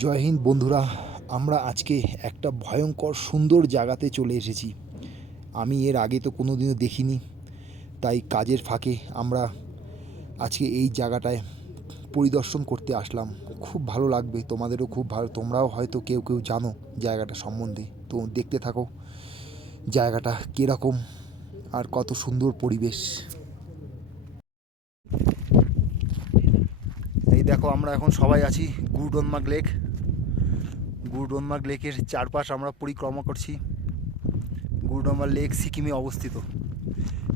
জয় হিন্দ বন্ধুরা, আমরা আজকে একটা ভয়ঙ্কর সুন্দর জায়গাতে চলে এসেছি। আমি এর আগে তো কোনো দিনও দেখিনি, তাই কাজের ফাঁকে আমরা আজকে এই জায়গাটায় পরিদর্শন করতে আসলাম। খুব ভালো লাগবে, তোমাদেরও খুব ভালো, তোমরাও হয়তো কেউ কেউ জানো জায়গাটা সম্বন্ধে। তো দেখতে থাকো জায়গাটা কীরকম আর কত সুন্দর পরিবেশ। এই দেখো, আমরা এখন সবাই আছি গুরুডনমার্গ লেক। গুরুডনমার্গ লেকের চারপাশ আমরা পরিক্রমা করছি। গুরুডনমার্গ লেক সিকিমে অবস্থিত,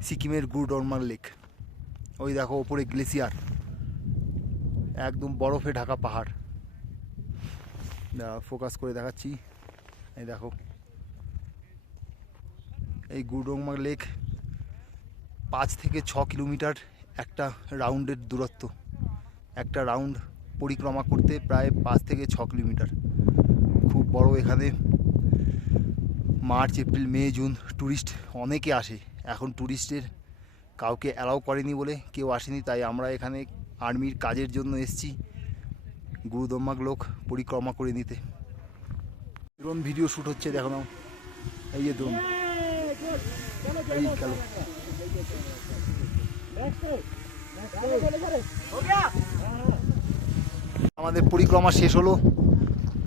সিকিমের গুরুডনমার্গ লেক। ওই দেখো ওপরে গ্লেসিয়ার, একদম বরফে ঢাকা পাহাড়। ফোকাস করে দেখাচ্ছি, এই দেখো এই গুরুডনমার্গ লেক 5 থেকে 6 কিলোমিটার একটা রাউন্ডের দূরত্ব। একটা রাউন্ড পরিক্রমা করতে প্রায় 5 থেকে 6 কিলোমিটার। খুব বড়। এখানে মার্চ, এপ্রিল, মে, জুন ট্যুরিস্ট অনেকে আসে। এখন ট্যুরিস্টের কাউকে অ্যালাউ করেনি বলে কেউ আসেনি, তাই আমরা এখানে আর্মির কাজের জন্য এসেছি গুরুডনমার্গ লেক পরিক্রমা করে নিতে। ড্রোন ভিডিও শ্যুট হচ্ছে, দেখো না, এই যে ড্রোন, এই গেল। আমাদের পরিক্রমা শেষ হলো,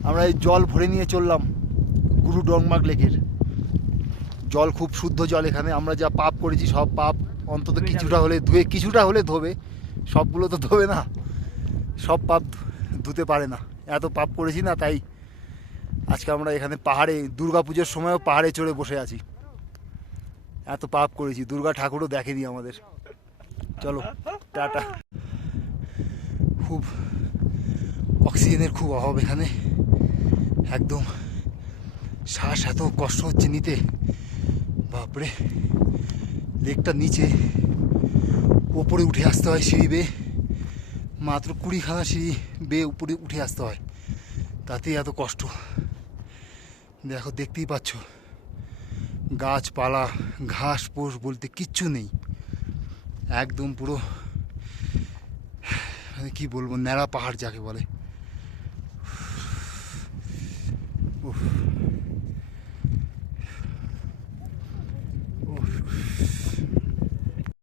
আমরা এই জল ভরে নিয়ে চললাম গুরুডনমার্গ লেকের। জল খুব শুদ্ধ জল। এখানে আমরা যা পাপ করেছি সব পাপ অন্তত কিছুটা হলে ধোবে। সবগুলো তো ধোবে না, সব পাপ ধুতে পারে না। এত পাপ করেছি না, তাই আজকে আমরা এখানে পাহাড়ে দুর্গা পুজোর সময়ও পাহাড়ে চড়ে বসে আছি। এত পাপ করেছি, দুর্গা ঠাকুরও দেখেনি আমাদের। চলো টাটা। খুব অক্সিজেনের খুব অভাব এখানে, একদম শ্বাস এত কষ্ট হচ্ছে নিতে, বাপরে। লেকটার নিচে ওপরে উঠে আসতে হয় সিঁড়ি বেয়ে, মাত্র 20খানা সিঁড়ি বেয়ে উপরে উঠে আসতে হয়, তাতেই এত কষ্ট। দেখো, দেখতেই পাচ্ছ গাছপালা, ঘাস পোষ বলতে কিচ্ছু নেই। একদম পুরো মানে কী বলবো, ন্যাড়া পাহাড় যাকে বলে। উফ।